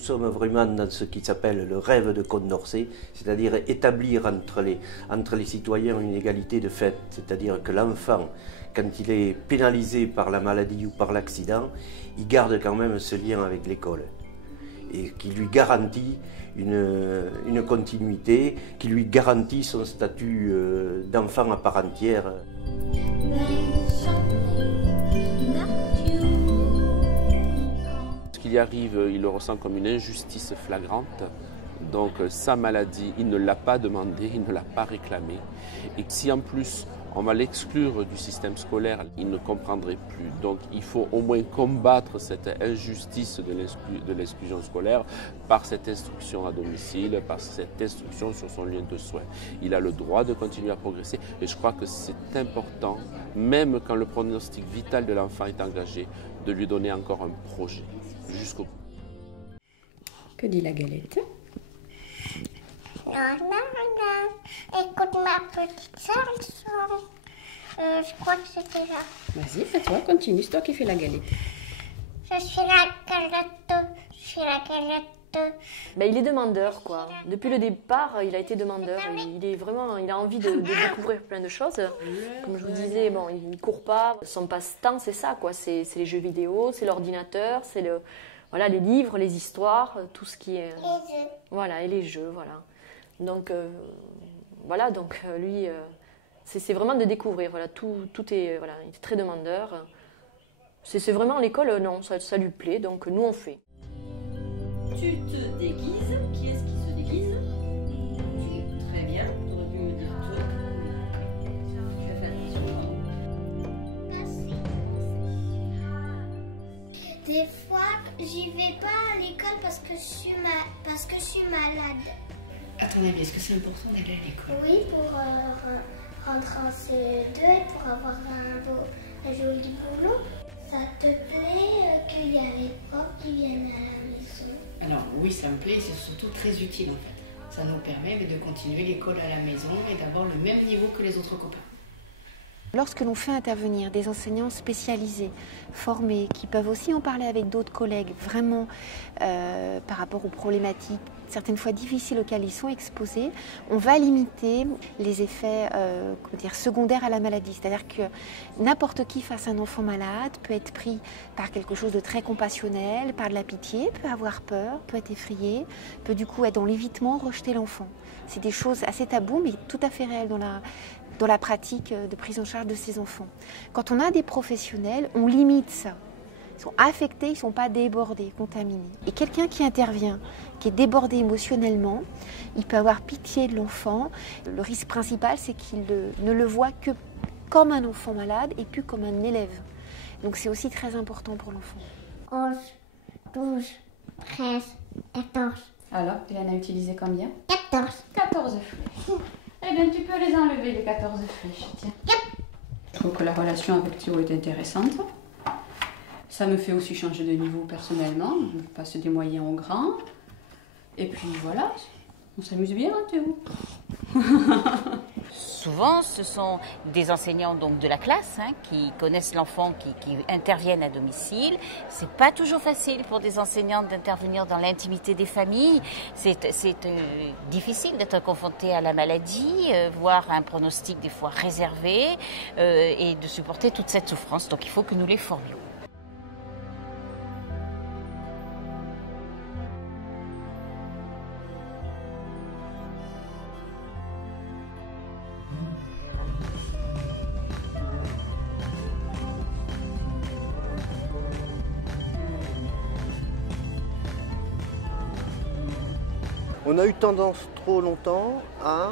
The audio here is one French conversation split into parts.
sommes vraiment dans ce qui s'appelle le rêve de Condorcet, c'est-à-dire établir entre les citoyens une égalité de fait, c'est-à-dire que l'enfant, quand il est pénalisé par la maladie ou par l'accident, il garde quand même ce lien avec l'école et qui lui garantit une continuité, qui lui garantit son statut d'enfant à part entière. Ce qu'il y arrive, il le ressent comme une injustice flagrante. Donc sa maladie, il ne l'a pas demandé, il ne l'a pas réclamé. Et si en plus on va l'exclure du système scolaire, il ne comprendrait plus. Donc il faut au moins combattre cette injustice de l'exclusion scolaire par cette instruction à domicile, par cette instruction sur son lieu de soins. Il a le droit de continuer à progresser et je crois que c'est important, même quand le pronostic vital de l'enfant est engagé, de lui donner encore un projet jusqu'au bout. Que dit la galette? Écoute ma petite chanson. Je crois que c'était là. Vas-y, fais-toi, continue, c'est toi qui fais la galette. Je suis la galette, je suis la galette. Ben, il est demandeur, quoi. Depuis le départ, il a été demandeur. Il a envie de découvrir plein de choses. Comme je vous disais, bon, il ne court pas. Son passe-temps, c'est ça, quoi. C'est les jeux vidéo, c'est l'ordinateur, c'est voilà, les livres, les histoires, tout ce qui est... Les jeux. Voilà, et les jeux, voilà. Donc, voilà, donc lui, c'est vraiment de découvrir. Voilà, tout est, voilà, il est très demandeur. C'est vraiment l'école, non, ça lui plaît, donc nous on fait. Tu te déguises. Qui est-ce qui se déguise? Très bien. Tu aurais dû me dire toi. Tu as fait attention. Des fois, j'y vais pas à l'école parce que je suis malade. À ton avis, est-ce que c'est important d'aller à l'école? Oui, pour rentrer en CE2 et pour avoir un joli boulot. Ça te plaît qu'il y a les profs qui viennent à la maison? Alors oui, ça me plaît, c'est surtout très utile en fait. Ça nous permet de continuer l'école à la maison et d'avoir le même niveau que les autres copains. Lorsque l'on fait intervenir des enseignants spécialisés, formés, qui peuvent aussi en parler avec d'autres collègues, vraiment par rapport aux problématiques certaines fois difficiles auxquelles ils sont exposés, on va limiter les effets secondaires à la maladie. C'est-à-dire que n'importe qui face à un enfant malade peut être pris par quelque chose de très compassionnel, par de la pitié, peut avoir peur, peut être effrayé, peut du coup être dans l'évitement, rejeter l'enfant. C'est des choses assez taboues mais tout à fait réelles dans la pratique de prise en charge de ces enfants. Quand on a des professionnels, on limite ça. Ils sont affectés, ils ne sont pas débordés, contaminés. Et quelqu'un qui intervient, qui est débordé émotionnellement, il peut avoir pitié de l'enfant. Le risque principal, c'est qu'il ne le voit que comme un enfant malade et plus comme un élève. Donc c'est aussi très important pour l'enfant. 11, 12, 13, 14. Alors, il en a utilisé combien? 14. 14 flèches. Eh bien, tu peux les enlever, les 14 flèches, tiens. Je trouve que la relation avec Théo est intéressante. Ça me fait aussi changer de niveau personnellement. Je passe des moyens au grand. Et puis voilà, on s'amuse bien, hein, Théo. Souvent, ce sont des enseignants donc de la classe qui connaissent l'enfant, qui interviennent à domicile. C'est pas toujours facile pour des enseignants d'intervenir dans l'intimité des familles. C'est difficile d'être confronté à la maladie, voire à un pronostic des fois réservé, et de supporter toute cette souffrance. Donc il faut que nous les formions. On a eu tendance trop longtemps à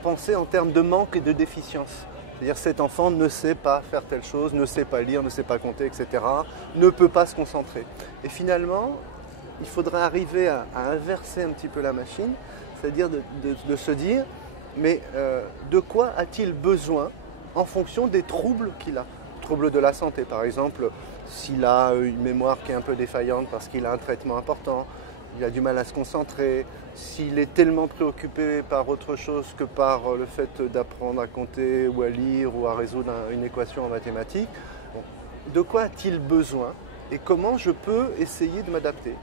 penser en termes de manque et de déficience. C'est-à-dire cet enfant ne sait pas faire telle chose, ne sait pas lire, ne sait pas compter, etc., ne peut pas se concentrer. Et finalement, il faudrait arriver à inverser un petit peu la machine, c'est-à-dire de se dire, mais de quoi a-t-il besoin en fonction des troubles qu'il a? Troubles de la santé, par exemple, s'il a une mémoire qui est un peu défaillante parce qu'il a un traitement important, il a du mal à se concentrer, s'il est tellement préoccupé par autre chose que par le fait d'apprendre à compter ou à lire ou à résoudre une équation en mathématiques, bon, de quoi a-t-il besoin et comment je peux essayer de m'adapter.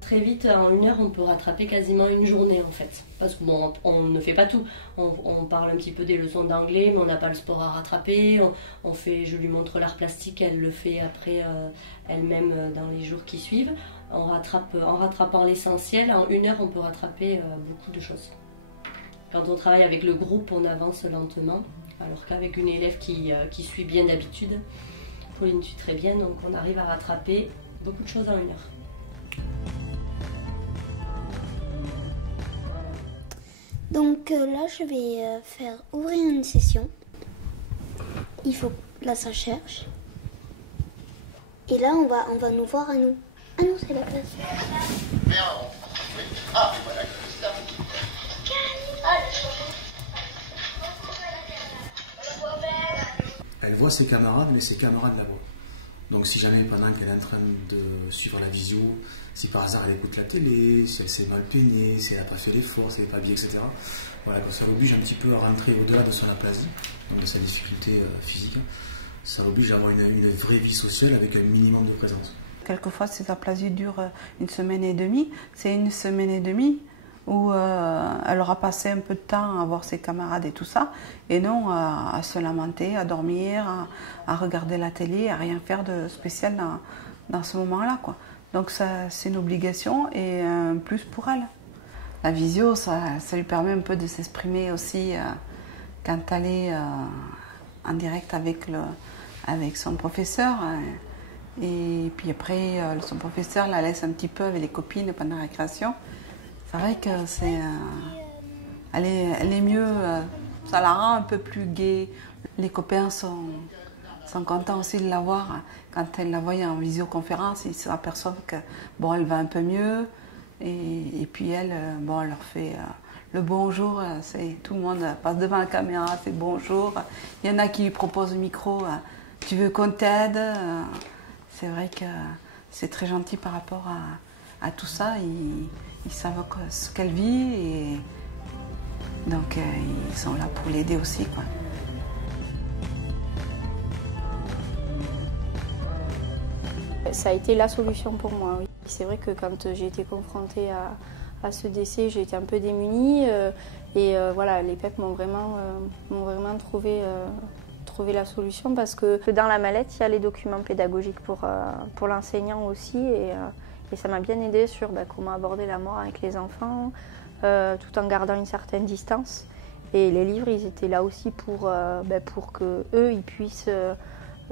Très vite, en 1 heure, on peut rattraper quasiment une journée en fait. Parce que bon, on ne fait pas tout. On parle un petit peu des leçons d'anglais, mais on n'a pas le sport à rattraper. Je lui montre l'art plastique, elle le fait après elle-même dans les jours qui suivent. En rattrapant l'essentiel, en 1 heure, on peut rattraper beaucoup de choses. Quand on travaille avec le groupe, on avance lentement, alors qu'avec une élève qui suit bien d'habitude, Pauline suit très bien, donc on arrive à rattraper beaucoup de choses en 1 heure. Donc là, je vais faire ouvrir une session. Là, ça cherche. Et là, on va nous voir à nous. Ah non, c'est la place. Ah, voilà. Elle voit ses camarades, mais ses camarades la voient. Donc si jamais pendant qu'elle est en train de suivre la visio, si par hasard elle écoute la télé, si elle s'est mal peignée, si elle n'a pas fait l'effort, si elle n'est pas bien, etc. Voilà, donc ça l'oblige un petit peu à rentrer au-delà de son aplasie, donc de sa difficulté physique. Ça l'oblige à avoir une vraie vie sociale avec un minimum de présence. Quelquefois ces aplasies durent 1 semaine et demie. C'est 1 semaine et demie où elle aura passé un peu de temps à voir ses camarades et tout ça, et non à se lamenter, à dormir, à regarder la télé, à rien faire de spécial dans ce moment-là, quoi. Donc c'est une obligation et un plus pour elle. La visio, ça lui permet un peu de s'exprimer aussi quand elle est en direct avec son professeur. Et puis après, son professeur la laisse un petit peu avec les copines pendant la récréation. C'est vrai que elle est mieux, ça la rend un peu plus gaie. Les copains sont contents aussi de la voir. Quand elle la voit en visioconférence, ils s'aperçoivent que bon, elle va un peu mieux. Et puis elle leur fait le bonjour. Tout le monde passe devant la caméra, c'est bonjour. Il y en a qui lui proposent le micro, tu veux qu'on t'aide? C'est vrai que c'est très gentil par rapport à tout ça. Ils savent ce qu'elle vit et donc ils sont là pour l'aider aussi, quoi. Ça a été la solution pour moi, oui. C'est vrai que quand j'ai été confrontée à ce décès, j'ai été un peu démunie voilà, les PEP m'ont vraiment trouvé la solution parce que dans la mallette, il y a les documents pédagogiques pour l'enseignant aussi et ça m'a bien aidé sur comment aborder la mort avec les enfants tout en gardant une certaine distance. Et les livres, ils étaient là aussi pour que eux, ils puissent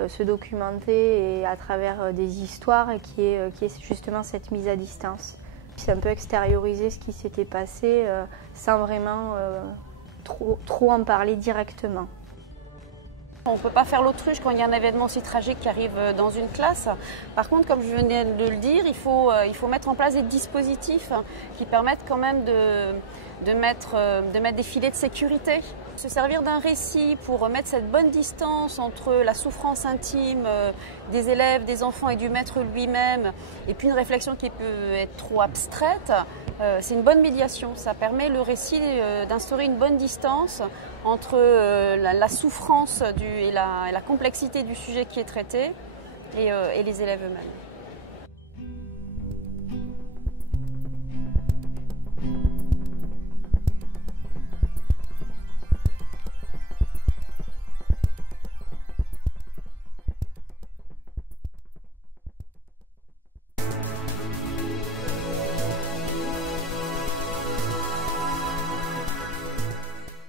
se documenter et à travers des histoires et qui est justement cette mise à distance. C'est un peu extérioriser ce qui s'était passé sans vraiment trop en parler directement. On ne peut pas faire l'autruche quand il y a un événement aussi tragique qui arrive dans une classe. Par contre, comme je venais de le dire, il faut mettre en place des dispositifs qui permettent quand même de mettre des filets de sécurité. Se servir d'un récit pour mettre cette bonne distance entre la souffrance intime des élèves, des enfants et du maître lui-même, et puis une réflexion qui peut être trop abstraite, c'est une bonne médiation. Ça permet le récit d'instaurer une bonne distance entre la souffrance et la complexité du sujet qui est traité et les élèves eux-mêmes.